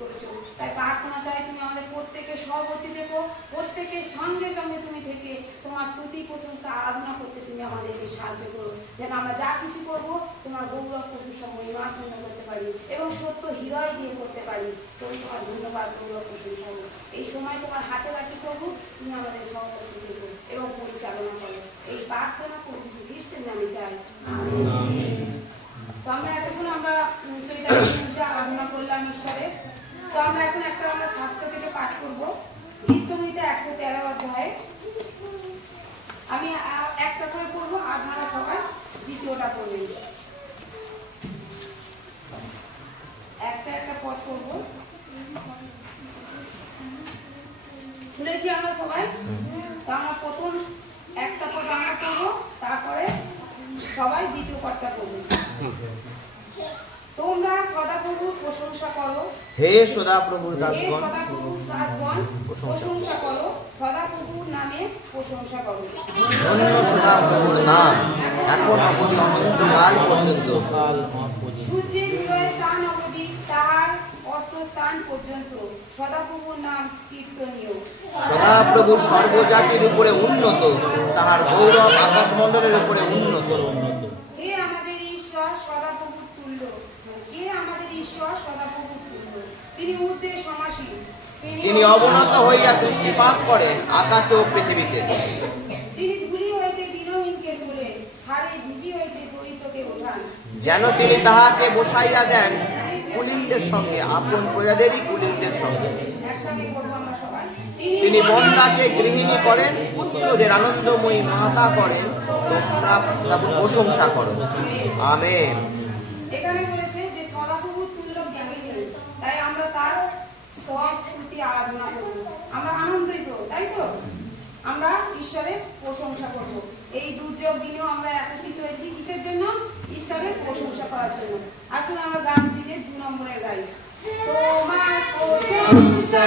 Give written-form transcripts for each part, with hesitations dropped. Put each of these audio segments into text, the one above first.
করেছো। তাই প্রার্থনা চাই তুমি আমাদের প্রত্যেকের সহবর্তী থেকো, প্রত্যেকের সঙ্গে সঙ্গে তুমি থেকে তোমার স্তুতি প্রশংসা আরাধনা করতে তুমি আমাদেরকে সাহায্য করো, যেন আমরা যা কিছু করবো তোমার গৌরব প্রশংসা মহিমার জন্য করতে পারি এবং সত্য হৃদয় দিয়ে করতে পারি। তুমি তোমার ধন্যবাদ গৌরব প্রশংসা করো। এই সময় তোমার হাতে রাখি প্রভু, তুমি আমাদের সহবর্তী থেকো এবং পরিচালনা করো। এই প্রার্থনা করছি খ্রিস্টের নামে চাই, আমেন। তো আমরা এতক্ষণ আমরা চৈতন্যে আরাধনা করলাম ঈশ্বরের। তো আমরা এখন একটা আমরা শাস্ত্র থেকে পাঠ করবো, গীত সংহিতা 113 অধ্যায়ে। আমি একটা করে পড়বো, আপনারা সবাই দ্বিতীয়টা পড়বেন। একটা একটা পদ পড়বো, শুনেছি আমরা সবাই। তো আমরা প্রথম একটা পদ আমরা পড়বো, তারপরে সবাই দ্বিতীয় পদটা পড়বো। তোমরা সদাপ্রভুর প্রশংসা করো, হে সদাপ্রভুর দাসগণ প্রশংসা করো, সদাপ্রভুর নামে প্রশংসা করো। ধন্য সদাপ্রভুর নাম এখন অবধি অনন্তকাল পর্যন্ত। সূর্যের উদয় স্থান অবধি তাহার অস্তস্থান পর্যন্ত সদাপ্রভুর নাম কীর্তনীয়। সদাপ্রভু সর্বজাতির উপরে উন্নত, তাহার গৌরব আকাশমণ্ডলের উপরে উন্নত। হে আমাদের ঈশ্বর সদাপ্রভুর তুল্য, হে আমাদের ঈশ্বর সদাপ্রভুর তুল্য। তিনি ঊর্ধ্বে সমাসীন, তিনি অবনত হইয়া দৃষ্টিপাত করেন আকাশে ও পৃথিবীতে। তিনি ধূলি হইতে দীনহীনকে তোলেন, সারে ঢিবি হইতে দরিদ্রকে ওঠান। যেন তিনি তাহাকে বসাইয়া দেন কুলীনদের সঙ্গে, আপন প্রজাদেরই কুলীনদের সঙ্গে। তিনি বন্দাকে গৃহিণী করেন, পুত্রদের আনন্দময়ী মাতা করেন, তোমরা প্রশংসা করো, আমেন। এখানে বলেছে যে সদাপ্রভুর তুল্য জ্ঞানী, তাই আমরা তার স্তব স্তুতি আরাধনা করব, আমরা আনন্দিত, তাই তো আমরা ঈশ্বরের প্রশংসা করব। এই দুর্যোগ দিনেও আমরা একত্রিত হয়েছি কিসের জন্য? ঈশ্বরের প্রশংসা করার জন্য। আসলে আমরা গান সিজে 2 নম্বরে গাই, তোমার প্রশংসা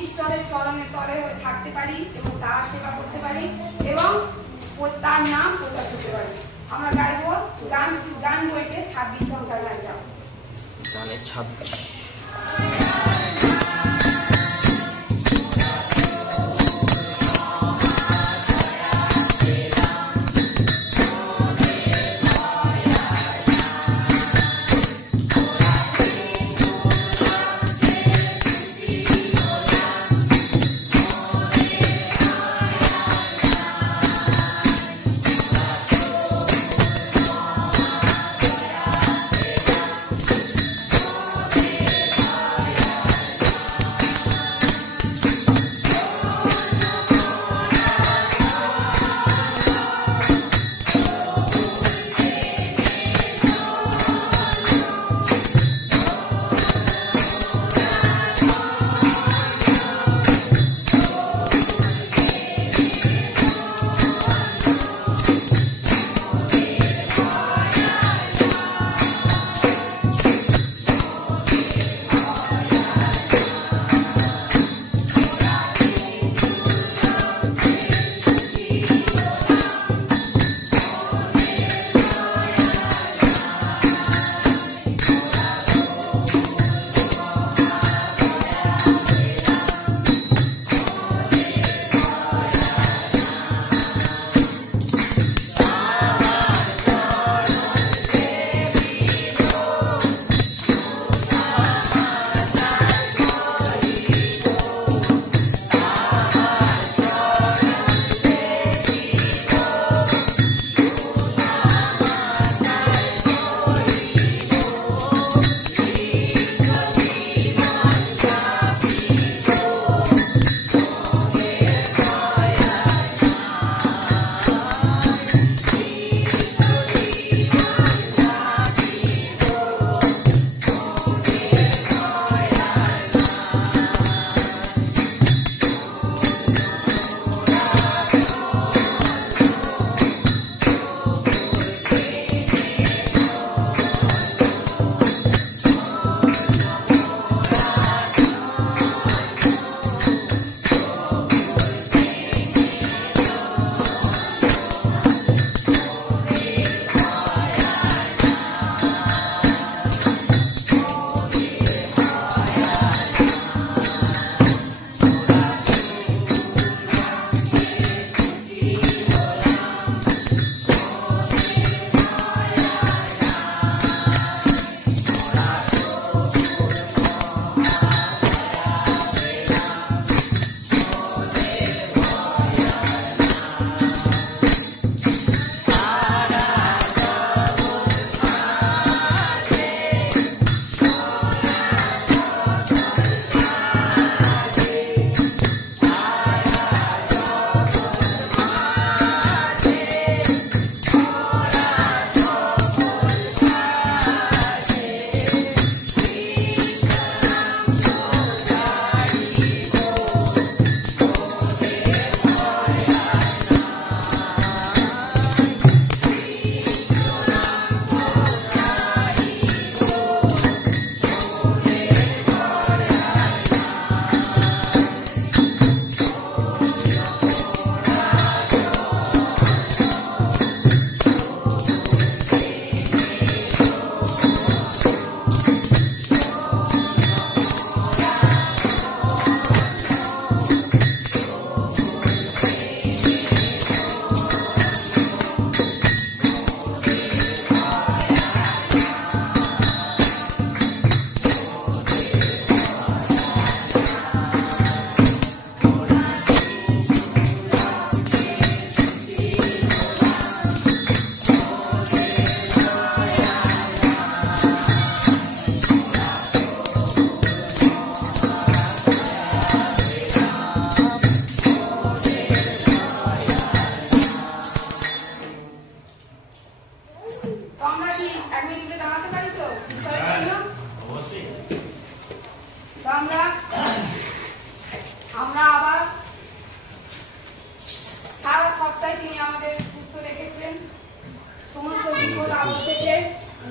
ঈশ্বরের চরণের তলে থাকতে পারি এবং তার সেবা করতে পারি এবং তার নাম প্রচার করতে পারি। আমরা গাইব গান বইতে 26 সংখ্যার গান গাবো। গানের 26।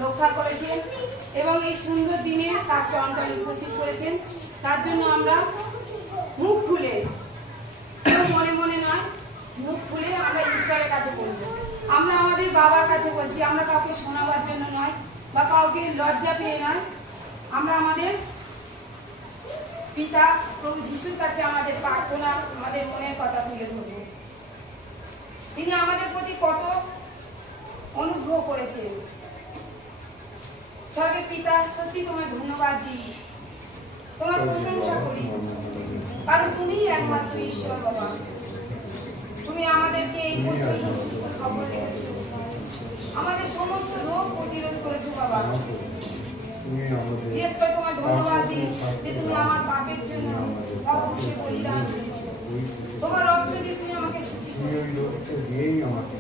রক্ষা করেছেন এবং এই সুন্দর দিনে তার চরণতলে উপস্থিত করেছেন। তার জন্য আমরা মুখ খুলে, মনে মনে নয়, মুখ খুলে আমরা ঈশ্বরের কাছে বলবো। আমরা আমাদের বাবার কাছে বলছি, আমরা কাউকে শোনাবার জন্য নয় বা কাউকে লজ্জা পেয়ে নয়, আমরা আমাদের পিতা প্রভু যিশুর কাছে আমাদের প্রার্থনা, আমাদের মনের কথা তুলে ধরবো। তিনি আমাদের প্রতি কত অনুগ্রহ করেছেন। স্বর্গের পিতা, সত্যি তোমায় ধন্যবাদ দিই, তোমার প্রশংসা করি, কারণ তুমি একমাত্র ঈশ্বর বাবা। তুমি আমাদেরকে এই পর্যন্ত খবর রেখেছো, আমাদের সমস্ত রোগ প্রতিরোধ করেছো বাবা। বিশেষ করে তোমার ধন্যবাদ দিই যে তুমি আমার পাপের জন্য অবশ্যই বলিদান করেছো, তোমার রক্ত দিয়ে তুমি আমাকে শুচি করেছো।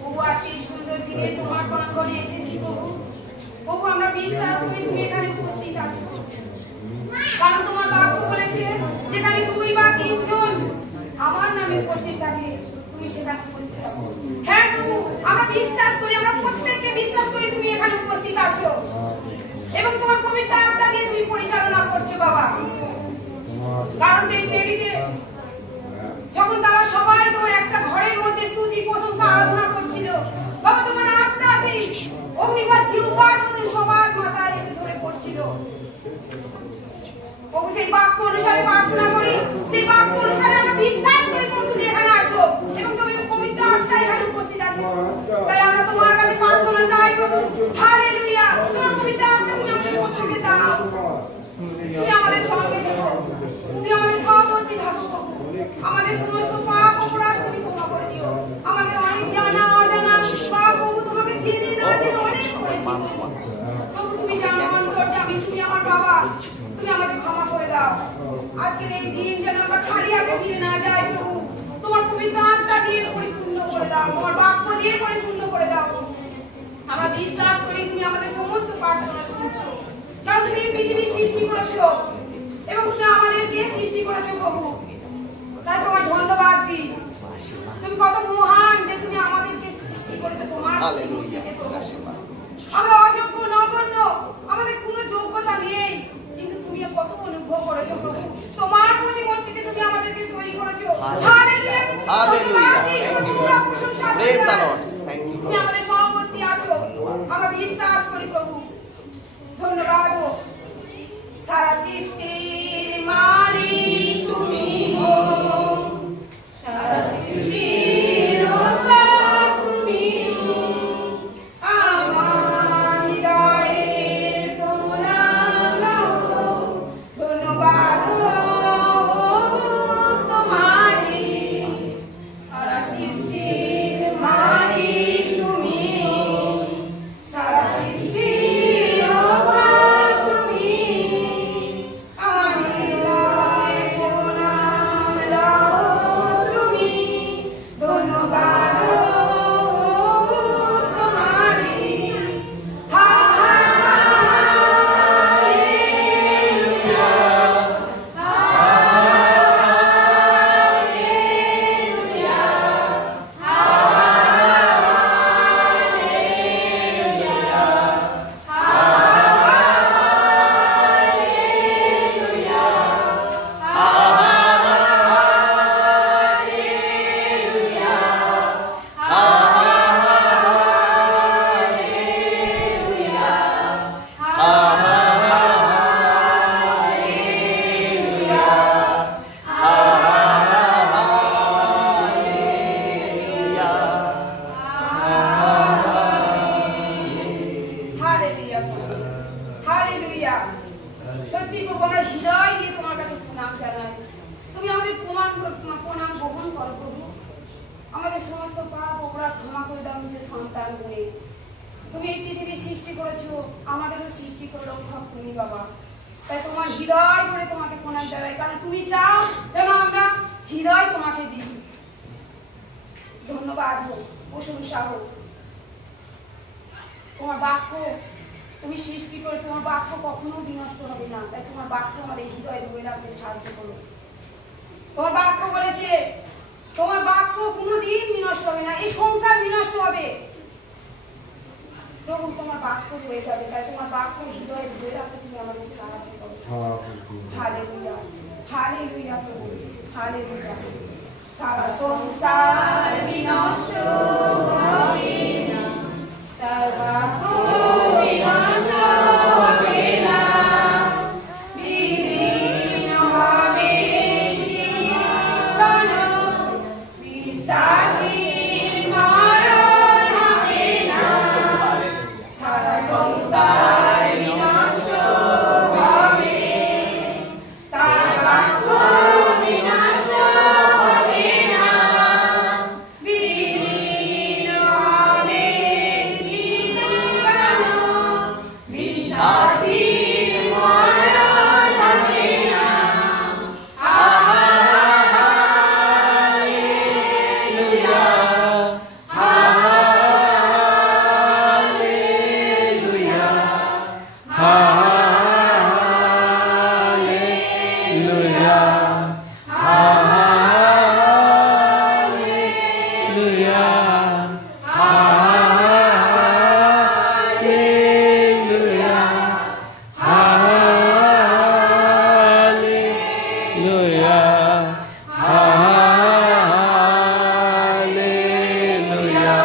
প্রভু আজকে এই সুন্দর দিনে তোমার প্রাঙ্গণে এসেছি প্রভু। প্রভু আমরা বিশ্বাস করি তুমি এখানে উপস্থিত আছো, কারণ তোমার বাক্য বলেছে যেখানে 2 বা 3 জন আমার নামে উপস্থিত থাকে তুমি সেখানে উপস্থিত আছো। হ্যাঁ প্রভু, আমরা বিশ্বাস করি, আমরা প্রত্যেককে বিশ্বাস করি তুমি এখানে উপস্থিত আছো এবং তোমার পবিত্র আত্মা দিয়ে তুমি পরিচালনা করছো বাবা। কারণ সেই পেরিতে যখন তারা সবাই তোমার একটা ঘরের মধ্যে স্তুতি প্রশংসা আরাধনা করছিল বাবা, তোমার আত্মা সেই অগ্নিবাদ জিহ্বার মতন সবার মাথায় এসে ধরে পড়ছিল। প্রভু সেই বাক্য অনুসারে প্রার্থনা করি, সেই বাক্য অনুসারে আমরা বিশ্বাস করি প্রভু তুমি এখানে আসো এবং তুমি পবিত্র আত্মা এখানে উপস্থিত আছো। তাই আমরা তোমার কাছে প্রার্থনা চাই প্রভু, হালেলুয়া। তোমার পবিত্র আত্মা তুমি আমাদের প্রত্যেককে দাও, তুমি আমাদের সঙ্গে থাকো, তুমি আমাদের সহবর্তী থাকো প্রভু। আমাদের সমস্ত পাপ অপরাধ তুমি ক্ষমা করে দিও। আমাদের অনেক জানা অজানা পাপ প্রভু তোমাকে জেনে না জেনে অনেক করেছি প্রভু। তুমি জানো অন্তরে আমি, তুমি আমার বাবা, তুমি আমাদের ক্ষমা করে দাও। আজকের এই দিন যেন আমরা খালি হাতে ফিরে না যাই প্রভু, তোমার পবিত্র আত্মা দিয়ে পরিপূর্ণ করে দাও, তোমার বাক্য দিয়ে পরিপূর্ণ করে দাও। আমরা বিশ্বাস করি তুমি আমাদের সমস্ত প্রার্থনা শুনছো, কারণ তুমি এই পৃথিবী সৃষ্টি করেছো এবং তুমি আমাদেরকে সৃষ্টি করেছো প্রভু। তাই তোমার ধন্যবাদ দিই, তুমি কত মহান যে তুমি আমাদেরকে সৃষ্টি করেছো তোমার। আমরা অযোগ্য নগণ্য, আমাদের কোনো যোগ্যতা নেই, কিন্তু তুমি কত অনুগ্রহ করেছো প্রভু। তোমার প্রতিমূর্তিতে তুমি আমাদেরকে তৈরি করেছো। হালেলুয়া, হালেলুয়া, প্রশংসা praise the lord. Thank you. তুমি আমাদের সহবর্তী আছো, আমরা বিশ্বাস করি প্রভু। ধন্যবাদ। সারা সৃষ্টির মালিক তুমি হো, সারা সৃষ্টির রক্ষা তুমি হো। আমার হৃদয়ের প্রণাম ধন্যবাদ তোমারই। সারা সৃষ্টির মালিক তুমি হো, সারা সৃষ্টির রক্ষা তুমি। আমার হৃদয়ের প্রণাম তুমি, ধন্যবাদ তোমারই। Hallelujah, hallelujah, hallelujah. সত্যি প্রভু, আমরা হৃদয় দিয়ে তোমার কাছে প্রণাম জানাই। তুমি আমাদের প্রণাম গ্রহণ করো প্রভু। আমাদের সমস্ত পাপ অপরাধ ক্ষমা করে দাও নিজের সন্তান বলে। তুমি এই পৃথিবী সৃষ্টি করেছো, আমাদেরও সৃষ্টি করে রক্ষক তুমি বাবা। তাই তোমার হৃদয় করে তোমাকে প্রণাম জানাই, কারণ তুমি চাও যেন আমরা হৃদয় তোমাকে দিই। ধন্যবাদ হোক, প্রশংসা হোক। তোমার বাক্য তুমি সৃষ্টি করে, তোমার বাক্য কখনো বিনষ্ট হবে না। তাই তোমার বাক্য আমাদের হৃদয়ে ধরে রাখতে সাহায্য করো। তোমার বাক্য বলেছে তোমার বাক্য কোনোদিন বিনষ্ট হবে না, এই সংসার বিনষ্ট হবে প্রভু, তোমার বাক্য হয়ে যাবে। তাই তোমার বাক্য হৃদয়ে ধরে রাখতে তুমি আমাদের সাহায্য করো। হালেলুয়া, হালেলুয়া প্রভু। হালেলুয়া। সারা সংসার বিনষ্ট হবে না, তার বাক্য বিনষ্ট হবে না, বিলীন হবে জীবন, বিশ্বাসীর মরণ হবে না। সারা সংসার বিনষ্ট হবে, তার বাক্য বিনষ্ট হবে না, বিলীন হবে জীবন, বিশ্বাসীর মরণ হবে না। Hallelujah, hallelujah, hallelujah, hallelujah, hallelujah, hallelujah, hallelujah,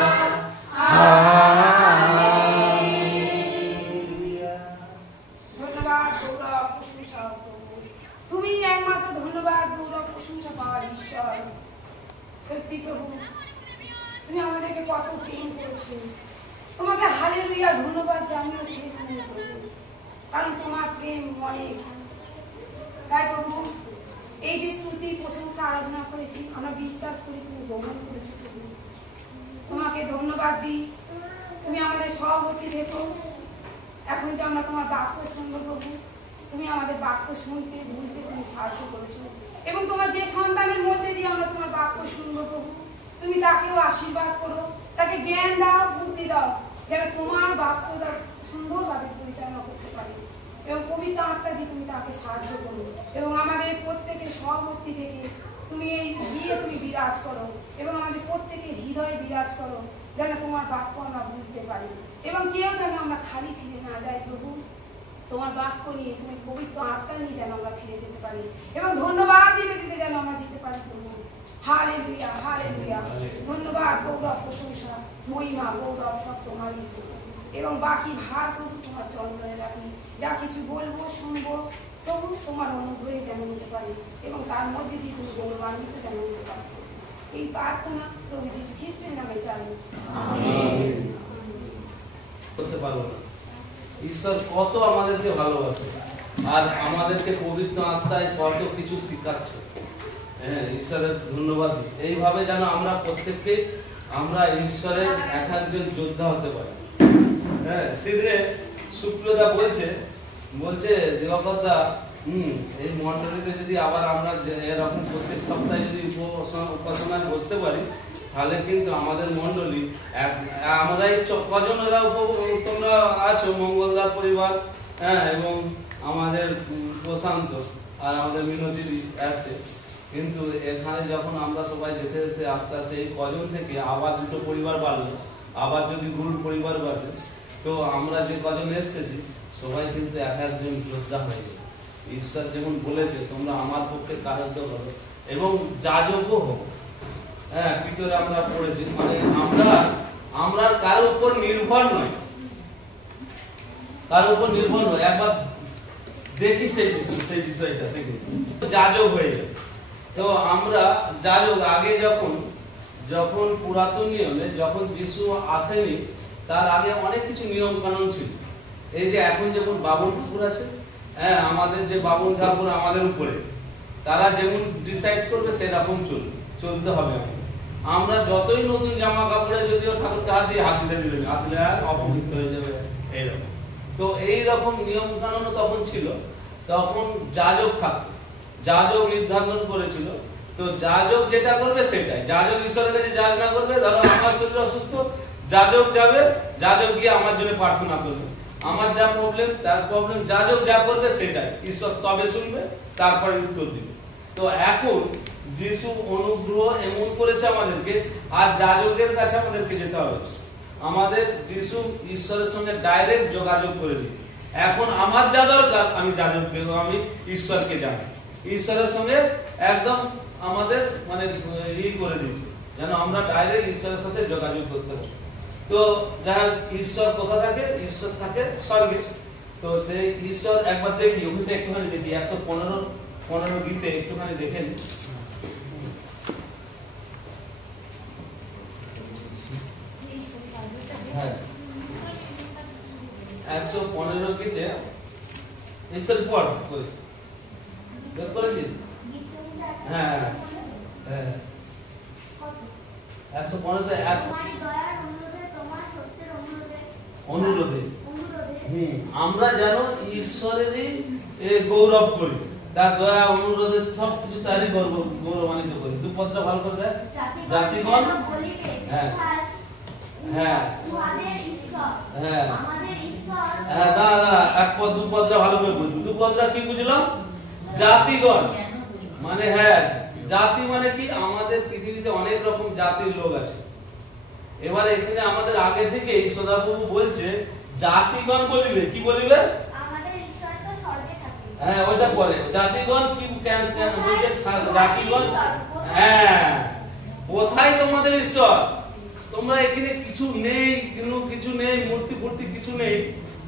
hallelujah. ধন্যবাদ, গৌরব, প্রশংসা প্রভু। তুমি একমাত্র ধন্যবাদ, গৌরব, প্রশংসা পাওয়ার ঈশ্বর। সত্যি প্রভু, তুমি আমাদেরকে কত প্রেম করেছো। তোমাকে হালেলুয়া ধন্যবাদ জানিয়ে শেষ নেই প্রভু, কারণ তোমার প্রেম অনেক। তাই প্রভু, এই যে স্তুতি প্রশংসা আরাধনা করেছি, আমরা বিশ্বাস করি তুমি গ্রহণ করেছো প্রভু। তোমাকে ধন্যবাদ দিই। তুমি আমাদের সভাপতি দেখো, এখন যে আমরা তোমার বাক্য শুনবো প্রভু, তুমি আমাদের বাক্য শুনতে বুঝতে তুমি সাহায্য করেছো। এবং তোমার যে সন্তানের মধ্যে দিয়ে আমরা তোমার বাক্য শুনবো প্রভু, তুমি তাকেও আশীর্বাদ করো, তাকে জ্ঞান দাও, বুদ্ধি দাও, যেন তোমার বাক্য সুন্দরভাবে পরিচালনা করতে পারে। এবং পবিত্র আত্মা দিয়ে তুমি তাকে সাহায্য করো। এবং আমাদের প্রত্যেকের সহমূর্তি থেকে তুমি এই দিয়ে তুমি বিরাজ করো, এবং আমাদের প্রত্যেকের হৃদয়ে বিরাজ করো, যেন তোমার বাক্য আমরা বুঝতে পারি। এবং কেউ যেন আমরা খালি ফিরে না যাই প্রভু, তোমার বাক্য নিয়ে, তুমি পবিত্র আত্মা নিয়ে যেন আমরা ফিরে যেতে পারি, এবং ধন্যবাদ দিতে দিতে যেন আমরা যেতে পারি প্রভু। Hallelujah, hallelujah. ধন্যবাদ, গৌরব, প্রশংসা, মহিমা, গৌরব সব তোমারই প্রভু। এবং বাকি ভার প্রভু তোমার চরণে রাখি। যা কিছু বলবো শুনবো প্রভু, তোমার অনুগ্রহে যেন নিতে পারি, এবং তার মধ্যে দিয়ে তুমি গৌরবান্বিত যেন নিতে পারি। এই প্রার্থনা প্রভু যীশু খ্রিস্টের নামে চাই, আমেন। করতে পারবো না। ঈশ্বর কত আমাদেরকে ভালোবাসে, আর আমাদেরকে পবিত্র আত্মায় কত কিছু শিখাচ্ছে। হ্যাঁ, ঈশ্বরের ধন্যবাদ। এইভাবে যেন আমরা প্রত্যেককে আমরা ঈশ্বরের এক একজন যোদ্ধা হতে পারি। হ্যাঁ, সেদিনে সুপ্রিয়দা বলছে দিবাকরদা, এই মন্ডলীতে যদি আবার আমরা এরকম প্রত্যেক সপ্তাহে যদি উপাসনায় বসতে পারি, তাহলে কিন্তু আমাদের মন্ডলী আমরা এই কজন এরা তোমরা আছো, মঙ্গলদার পরিবার, হ্যাঁ, এবং আমাদের প্রশান্ত আর আমাদের মিনতি আছে। কিন্তু এখানে যখন আমরা সবাই যেতে যেতে আস্তে আস্তে এই কজন থেকে আবার দুটো পরিবার বাড়লো, আবার যদি গুরুর পরিবার বাড়বে, তো আমরা যে কজন এসেছি সবাই কিন্তু এক একজন যোদ্ধা হয়ে যাবে। ঈশ্বর যেমন বলেছে, তোমরা আমার পক্ষে কার্য করো এবং যাজকও হোক। হ্যাঁ, ভিতরে আমরা পড়েছি, মানে আমরা কার উপর নির্ভর নয়, কার উপর নির্ভর নয়। একবার দেখি সেই বিষয়টা, যাজক হয়ে যাবে। তো আমরা যাজক, আগে যখন পুরাতন নিয়মে যখন যিশু আসেনি, তার আগে অনেক কিছু নিয়ম কানুন ছিল। এই যে এখন যেমন বাবুল ঠাকুর আছে, হ্যাঁ, আমাদের যে বাবুল ঠাকুর আমাদের উপরে, তারা যেমন ডিসাইড করবে সেরকম চলতে হবে। আমরা যতই নতুন জামা কাপড়ে যদিও ঠাকুরকে হাত দিলে অপবিত্র হয়ে যাবে, এইরকম। তো এইরকম নিয়ম কানুন তখন ছিল। তখন যাজক থাকতো, যাজক নির্ধারণ করেছিল। তো যাজক যেটা করবে সেটাই, যাজক ঈশ্বরের কাছে যাচনা করবে। ধরো আমার শরীর অসুস্থ, যাজক যাবে, যাজক গিয়ে আমার জন্য প্রার্থনা করবে। আমার যা প্রবলেম, তার প্রবলেম, যাজক যা করবে সেটাই ঈশ্বর তবে শুনবে, তারপরে উত্তর দিবে। তো এখন যিশু অনুগ্রহ এমন করেছে আমাদেরকে, আর যাজকের কাছে আমাদেরকে যেতে হবে। আমাদের যিশু ঈশ্বরের সঙ্গে ডাইরেক্ট যোগাযোগ করে দিচ্ছে। এখন আমার যা দরকার, আমি যাজককে, আমি ঈশ্বরকে জানি, ঈশ্বরের সঙ্গে একদম আমাদের মানে করে দিয়েছে যেন আমরা ডাইরেক্ট ঈশ্বরের সাথে যোগাযোগ করতে পারি। তো যাই হোক, ঈশ্বর কোথা থাকে? ঈশ্বর থাকে স্বর্গে। তো সেই ঈশ্বর একবার দেখি, ওখানে একটুখানি দেখি 115 গীতে একটুখানি দেখেন। হ্যাঁ, 115 গীতে ঈশ্বর পড় বের করেছিস? হ্যাঁ হ্যাঁ, 115 অনুরোধে আমরা যেন ঈশ্বরেরই গৌরব করি, তার দয়া অনুরোধে সবকিছু তারই গৌরবান্বিত করি। দু পদটা ভালো করে দেয়, জাতিগণ হ্যাঁ হ্যাঁ হ্যাঁ হ্যাঁ, দাঁড়া এক পদ দু পদটা ভালো করে বুঝ। দু পদটা কি বুঝলাম? জাতিগণ মানে হ্যাঁ, জাতি মানে কি? আমাদের পৃথিবীতে অনেক রকম জাতির লোক আছে। এবার এখানে আমাদের আগে থেকে সদাপ্রভু বলছে জাতিগণ বলিবে, কি বলিবে? হ্যাঁ, ওইটা পরে জাতিগণ কি কেন বলছে? জাতিগণ হ্যাঁ, কোথায় তোমাদের ঈশ্বর? তোমরা এখানে কিছু নেই, কিছু নেই, মূর্তি ফুর্তি কিছু নেই।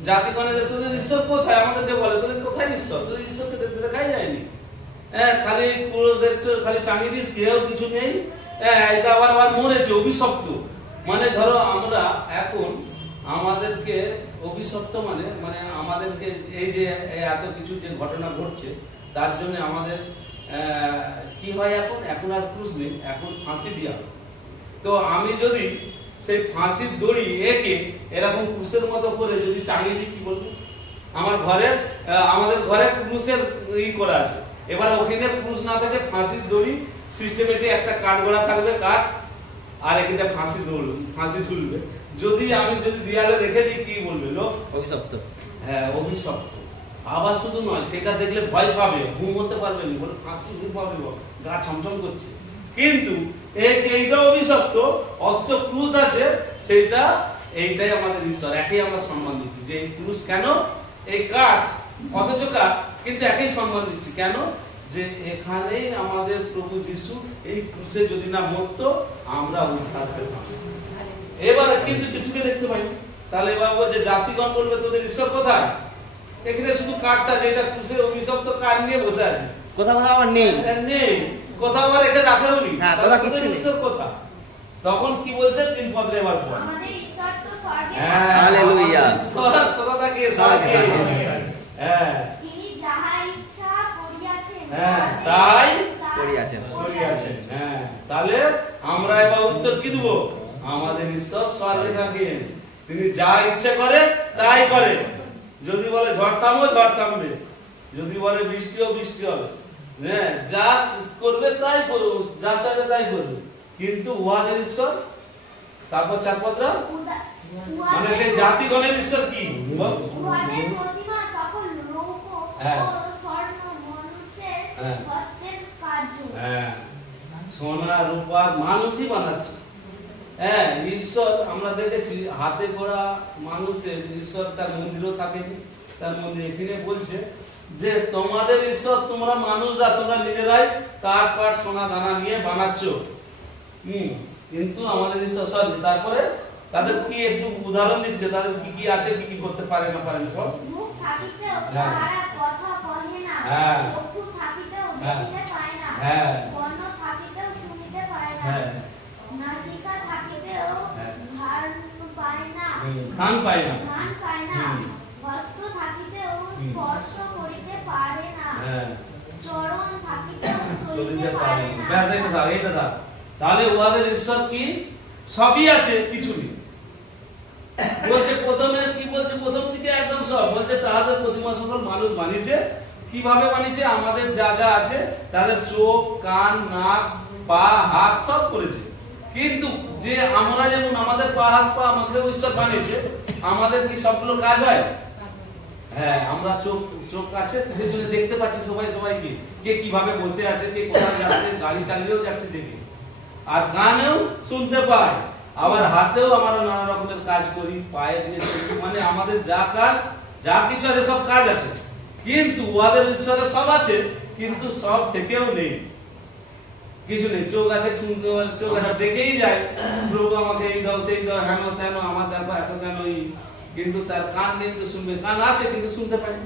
জাতিগণের তোদের ঈশ্বর কোথায়? আমাদেরকে বলে তোদের কোথায় ঈশ্বর? তোদের ঈশ্বরকে দেখতে দেখাই যায়নি। হ্যাঁ, খালি প্রজেক্টর খালি টাঙিয়ে দিস, কেউ কিছু নেই। হ্যাঁ, এটা আবার মরেছে, অভিশপ্ত। মানে ধরো আমরা এখন আমাদেরকে অভিশপ্ত মানে আমাদেরকে এই যে এত কিছু যে ঘটনা ঘটছে তার জন্য আমাদের কি হয়? এখন আর ক্রুশ নেই, এখন ফাঁসি দেওয়া। তো আমি যদি সেই ফাঁসির দড়ি একে এরকম ক্রুশের মতো করে যদি টাঙিয়ে দিই, কি বলবো? আমাদের ঘরে ক্রুশের করা আছে। এবার ওখানে ক্রুশ না থাকে, ফাঁসির দড়ি সিস্টেমেটিক একটা কাঠ গড়া থাকবে, কাঠ, আর এখানে ফাঁসি ঝুলবে। যদি দেয়ালে রেখে দিই, কি বলবে লোক? অভিশপ্ত। হ্যাঁ, অভিশপ্ত। আবার শুধু নয়, সেটা দেখলে ভয় পাবে, ঘুম হতে পারবে না, বলে ফাঁসি ঘুম পাবে, গা ছমছম করছে। কিন্তু এইটা অভিশপ্ত, অথচ ক্রুশ আছে, সেটা এইটাই আমাদের ঈশ্বর। একই আমরা সম্মান দিচ্ছি যে এই ক্রুশ কেন? এই কাঠ, অথচ কাঠ, কিন্তু একই সম্মান দিচ্ছি কেন? যে এখানেই আমাদের প্রভু যিশু এই ক্রুশে যদি না মরতো, আমরা উদ্ধার পেতাম। এবারে কিন্তু যিশুকে দেখতে পাই। তাহলে এবার বলছে জাতিগণ বলবে তোদের ঈশ্বর কোথায়? এখানে শুধু কাঠটা, যেটা ক্রুশে অভিশপ্ত কাঠ নিয়ে বসে আছে, কোথাও আবার নেই, কোথাও আবার রেখে রাখা বলি। হ্যাঁ, কোথাও কিছু নেই। ঈশ্বর কোথায়? তখন কি বলছে? 3 পদে এবার পড়। আমাদের ঈশ্বর তো স্বর্গে হ্যাঁ, হালেলুয়া। কোথা থাকে? স্বর্গে। হ্যাঁ, তিনি যাহা ইচ্ছা করিয়াছেন, হ্যাঁ, তাই করিয়াছেন। হ্যাঁ, তাহলে আমরা এবার উত্তর কি দেব? আমাদের ঈশ্বর স্বর্গে থাকেন, তিনি যা ইচ্ছে করে তাই করে। যদি বলে ঝড় থামো, ঝড় থামবে। যদি বলে বৃষ্টি হবে। হ্যাঁ, যা করবে তাই করবে, যা চাইবে তাই করবে। কিন্তু উহাদের ঈশ্বর, তারপর 4 পদরা মানে সেই জাতিগণের ঈশ্বর কি? উহাদের প্রতিমা সকল লৌহ ও স্বর্ণ মনুষ্যের হস্তের কার্য। হ্যাঁ, সোনা রূপা মানুষই বানাচ্ছে। হ্যাঁ, ঈশ্বর আমরা দেখেছি হাতে করা মানুষের ঈশ্বর, তার মন্দিরও থাকেনি। তার মন্দির এখানে বলছে যে তোমাদের ঈশ্বর তোমরা মানুষরা, তোমরা নিজেরাই কাঠ পাট সোনা দানা নিয়ে বানাচ্ছ। কিন্তু আমাদের ঈশ্বর স্বর্গে। তারপরে তাদের কি একটু উদাহরণ দিচ্ছে, তাদের কি কি আছে, কি কি করতে পারে না পারে। মুখ থাকিতেও তাহারা কথা কহে না, চক্ষু থাকিতেও দেখিতে পায় না, কর্ণ থাকিতেও শুনিতে পায় না, নাসিকা থাকিতেও ঘ্রাণ পায় না, হস্ত থাকিতেও স্পর্শ করিতে পারে না, চরণ থাকিতেও চলিতে পারে না। ব্যাস, এটা দাও। তাহলে উহাদের ঈশ্বর কি? সবই আছে, কিছু নেই। বলছে প্রথমে কি বলছে? প্রথম দিকে একদম সব বলছে তাদের প্রতিমা সকল মানুষ বানিয়েছে। কিভাবে বানিয়েছে? আমাদের যা যা আছে, তাদের চোখ, কান, নাক, পা, হাত সব করেছে। কিন্তু যে আমরা যেমন আমাদের পা হাত পা আমাদের ঈশ্বর বানিয়েছে, আমাদের কি সবগুলো কাজ হয়? হ্যাঁ, আমরা চোখ আছে, সেই জন্য দেখতে পাচ্ছি সবাইকে, কে কিভাবে বসে আছে, কে কোথায় যাচ্ছে, গাড়ি চালিয়েও যাচ্ছে দেখি। আর কানেও শুনতে পায়, আবার হাতেও আমরা নানা রকমের কাজ করি, পায়ে দিয়ে চলি। মানে আমাদের যা কাজ, যা কিছু আছে সব কাজ আছে। কিন্তু ওদের ঈশ্বরে সব আছে, কিন্তু সব থেকেও নেই। কিছু নেই, চোখ আছে শুনতে, চোখ আছে ডেকেই যায়, প্রভু আমাকে এই দাও সেই দাও, হেন তেন, আমার দেখো এত কেন, কিন্তু তার কান নেই তো শুনবে, কান আছে কিন্তু শুনতে পায় না।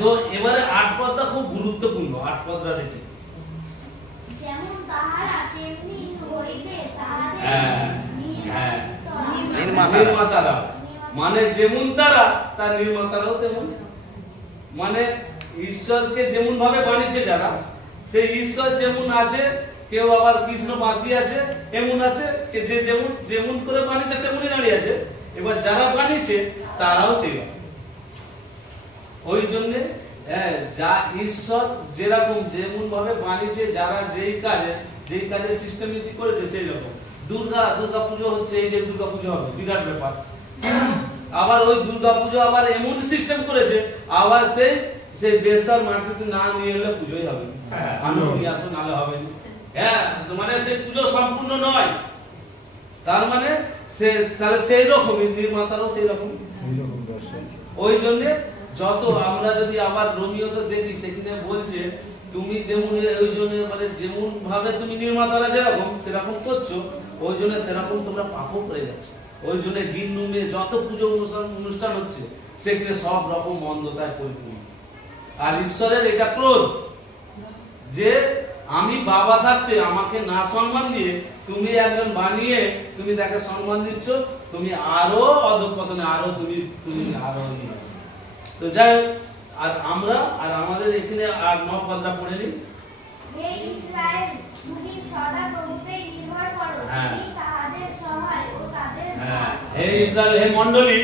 তো এবারে আটপদটা খুব গুরুত্বপূর্ণ, আটপদটা দেখে যেমন তাহারা তেমনি হইবে তাহাদের নির্মাতারা, মানে যেমন তারা তার নির্মাতারাও তেমন। মানে ঈশ্বরকে যেমন ভাবে বানিয়েছে যারা, সেই ঈশ্বর যেমন আছে, কেউ আবার কৃষ্ণ বাঁশি আছে এমন আছে, যে যেমন যেমন করে বানিয়েছে তেমনই দাঁড়িয়ে আছে। এবার যারা বানিয়েছে তারাও সেই, ওই জন্য যা ঈশ্বর যেরকম যেমন ভাবে বানিয়েছে, যারা যেই কাজে সিস্টেমেটিক করেছে সেই রকম। দুর্গা পুজো হচ্ছে, এই যে দুর্গা পুজো হবে বিরাট ব্যাপার, আবার ওই দুর্গা পুজো আবার এমন সিস্টেম করেছে, আবার সেই বেসার মাটিতে না নিয়ে এলে পুজোই হবে নালে হবে না। হ্যাঁ, মানে সেই পুজো সম্পূর্ণ নয়, তার মানে তাহলে সেই রকমই নির্মাতারও সেই রকম। ওই জন্য যত আমরা যদি আবার রোমিওতে দেখি, সেখানে বলছে তুমি যেমন, ওই জন্য মানে যেমন ভাবে তুমি নির্মাতারা যেরকম সেরকম করছো, ওই জন্য সেরকম তোমরা পাপও করে যাচ্ছ। ওই জন্য গিন্নুমে যত পুজো অনুষ্ঠান হচ্ছে সেখানে সব রকম মন্দতায় পরিপূর্ণ। আর ঈশ্বরের এটা ক্রোধ, যে আমি বাবা থাকতে আমাকে না সম্মান দিয়ে তুমি একজন বানিয়ে তুমি তাকে সম্মান দিচ্ছ, তুমি আরো অধঃপতনে, আরো তুমি আরো। তো যাই হোক, আর আমরা আর আমাদের এখানে আর 9 পদটা পড়ে নিই। হে ইসরায়েল, তুমি সদা প্রভুতেই নির্ভর করো, তিনি তাহাদের সহায় ও তাদের ঢাল। হে ইসরায়েল, হে মণ্ডলী,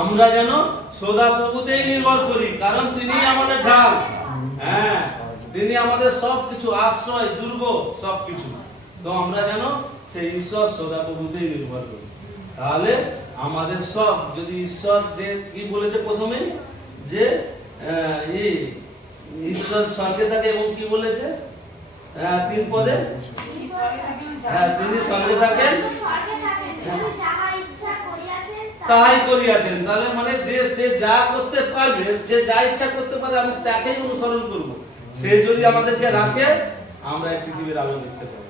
আমরা যেন সদা প্রভুতেই নির্ভর করি, কারণ তিনিই আমাদের ঢাল। হ্যাঁ, তিনি আমাদের সবকিছু, আশ্রয়, দুর্গ সবকিছু। তো আমরা যেন সেই ঈশ্বর সদা প্রভুতেই নির্ভর করি। তাহলে আমাদের সব, যদি ঈশ্বর যে কি বলেছে প্রথমে, যে ঈশ্বর স্বর্গে থাকে, এবং কি বলেছে 3 পদে, তিনি স্বর্গে থাকেন তাহাই করিয়াছেন। তাহলে মানে যে সে যা করতে পারবে, যে যা ইচ্ছা করতে পারে, আমি তাকেই অনুসরণ করব। সে যদি আমাদেরকে রাখে, আমরা এই পৃথিবীর আলো দেখতে পাবো।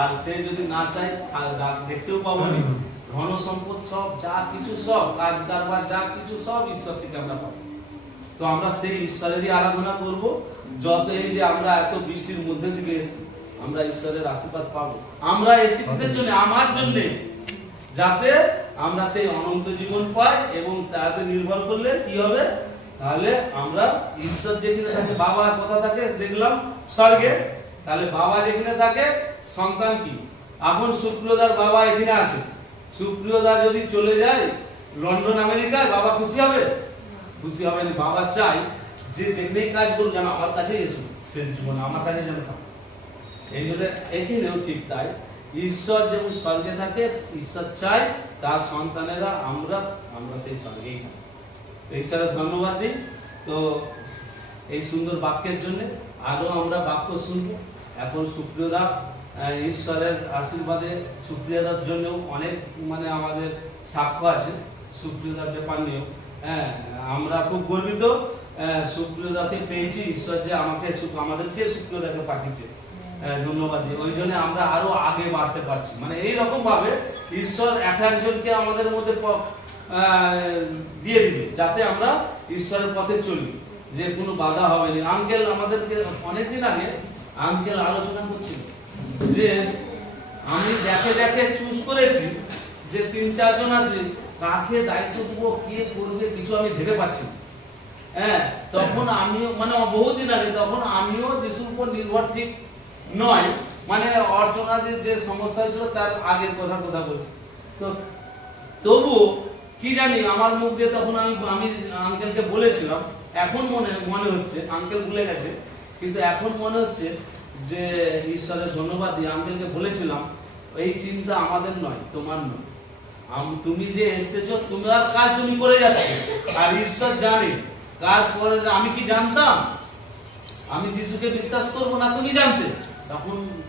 আর সে যদি না চায়, দেখতেও পাবো না। ধন সম্পদ সব, যা কিছু সব, কাজ কারবার যা কিছু সব ঈশ্বর থেকে আমরা পাবো। তো আমরা সেই ঈশ্বরেরই আরাধনা করব। যত এই যে আমরা এত বৃষ্টির মধ্যে দিকে এসেছি, আমরা ঈশ্বরের আশীর্বাদ পাবো। আমরা এসেছি কিসের জন্য? আমার জন্য, যাতে আমরা সেই অনন্ত জীবন পাই। এবং তাতে নির্ভর করলে কি হবে? তাহলে আমরা ঈশ্বর যেখানে থাকে, বাবার কথা থাকে দেখলাম স্বর্গে, তাহলে বাবা যেখানে থাকে, সন্তান কি? এখন সুপ্রিয়দার বাবা এখানে আছে, সুপ্রিয়দা যদি চলে যায় লন্ডন আমেরিকায়, বাবা খুশি হবে? খুশি হবে না। বাবা চাই যে যেখানেই কাজ করুক যেন আমার কাছেই এসুক, শেষ জীবনে আমার কাছে যেন থাকে। এই জন্য এখানেও ঠিক তাই, ঈশ্বর যেমন স্বর্গে থাকে, ঈশ্বর চায় তার সন্তানেরা আমরা সেই স্বর্গেই থাকি। ঈশ্বরের ধন্যবাদ দিই। তো এই সুন্দর বাক্যের জন্য আরো আমরা বাক্য শুনব। এখন সুপ্রিয়দা, ঈশ্বরের আশীর্বাদে সুপ্রিয়দার জন্য অনেক মানে আমাদের সাক্ষ্য আছে সুপ্রিয়দার ব্যাপার নিয়েও। হ্যাঁ, আমরা খুব গর্বিত সুপ্রিয়দাকে পেয়েছি। ঈশ্বর যে আমাদেরকে সুপ্রিয়দাকে পাঠিয়েছে, ধন্যবাদ দিই। ওই জন্য আমরা আরো আগে বাড়তে পারছি। মানে এইরকম ভাবে ঈশ্বর এক একজনকে আমাদের মধ্যে দিয়ে দিবে, যাতে আমরা ঈশ্বরের পথে চলি, যে কোনো বাধা হবে না। আঙ্কেল আমাদেরকে অনেকদিন আগে আঙ্কেল আলোচনা করছিল যে আমি দেখে চুজ করেছি যে 3-4 জন আছে, কাকে দায়িত্ব দেবো, কে করবে, কিছু আমি ভেবে পাচ্ছি। হ্যাঁ, তখন আমিও মানে বহুদিন আগে, তখন আমিও যিশুর উপর নির্ভর ঠিক নয়, মানে অর্চনাদের যে সমস্যা ছিল তার আগের কথা বলছি। তো তবু কি জানি আমার মুখ দিয়ে তখন আমি আঙ্কেলকে বলেছিলাম, এখন মনে হচ্ছে, আঙ্কেল ভুলে গেছে, কিন্তু এখন মনে হচ্ছে যে ঈশ্বরের ধন্যবাদ দিয়ে আঙ্কেলকে বলেছিলাম, এই চিন্তা আমাদের নয়, তোমার নয়। তুমি যে এসেছো, তোমার কাজ তুমি করে যাচ্ছ, আর ঈশ্বর জানে কাজ করে। আমি কি জানতাম আমি যিশুকে বিশ্বাস করবো না? তুমি জানতে।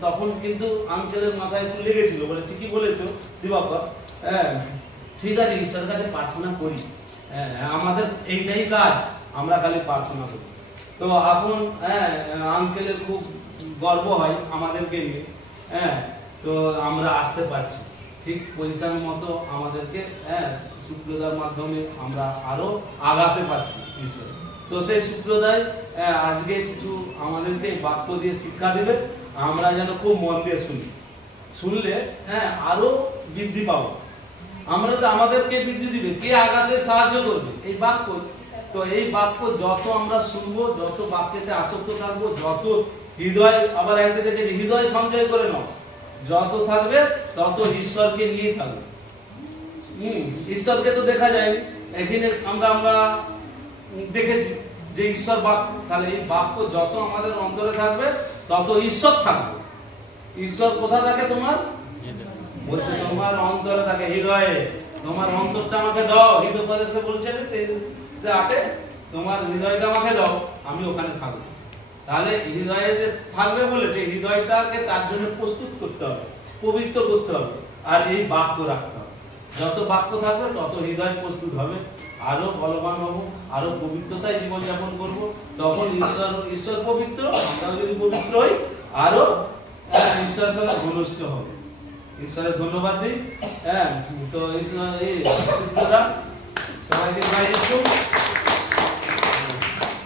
তখন কিন্তু আঙ্কেলের মাথায় একটু লেগেছিল, বলে ঠিকই বলেছো দিবাকর, হ্যাঁ ঠিক আছে, ঈশ্বরের কাছে প্রার্থনা করি, আমাদের এইটাই কাজ, আমরা খালি প্রার্থনা করি। তো আপন আঙ্কেলের খুব গর্ব হয় আমাদেরকে নিয়ে, তো আমরা আসতে পারছি ঠিক পজিশন মতো আমাদেরকে শুক্রদার মাধ্যমে আমরা আরো আগাতে পারছি বিষয়। তো সেই শুক্রদায় আজকে কিছু আমাদেরকে বাক্য দিয়ে শিক্ষা দিবে, আমরা যেন খুব মন দিয়ে শুনলে আরো বৃদ্ধি পাবো। আমরা তো আমাদেরকে বৃদ্ধি দিবে, কে আগাতে সাহায্য করবে? এই বাক্য। তো এই বাক্য যত আমরা শুনবো, যত বাক্যেতে আসক্ত থাকবো, যত হৃদয়, আবার একদিকে দেখে হৃদয় সঞ্চয় করে নাও, যত থাকবে তত ঈশ্বরকে নিয়ে থাকবে। ঈশ্বরকে তো দেখা যায়নি, এখানে আমরা দেখেছি যে ঈশ্বর বাক্য, তাহলে এই বাক্য যত আমাদের অন্তরে থাকবে তত ঈশ্বর থাকবে। ঈশ্বর কোথা থাকে? তোমার বলছে তোমার অন্তরে থাকে, হৃদয়ে। তোমার অন্তরটা আমাকে দাও, হৃদয়োপদেশে বলছে যে আটে, তোমার হৃদয়টা আমাকে দাও, আমি ওখানে থাকবো। তাহলে হৃদয়ে যে থাকবে বলেছে, হৃদয়টাকে তার জন্য প্রস্তুত করতে হবে, পবিত্র করতে হবে, আর এই বাক্য রাখতে হবে। যত বাক্য থাকবে তত হৃদয় প্রস্তুত হবে, আরো বলবান হবো, আরো পবিত্রতায় জীবনযাপন করবো। তখন ঈশ্বর পবিত্র, আমরা যদি পবিত্র হই আরো ঈশ্বরের সঙ্গে ঘনিষ্ঠ হবে। ঈশ্বরের ধন্যবাদ দিই। তো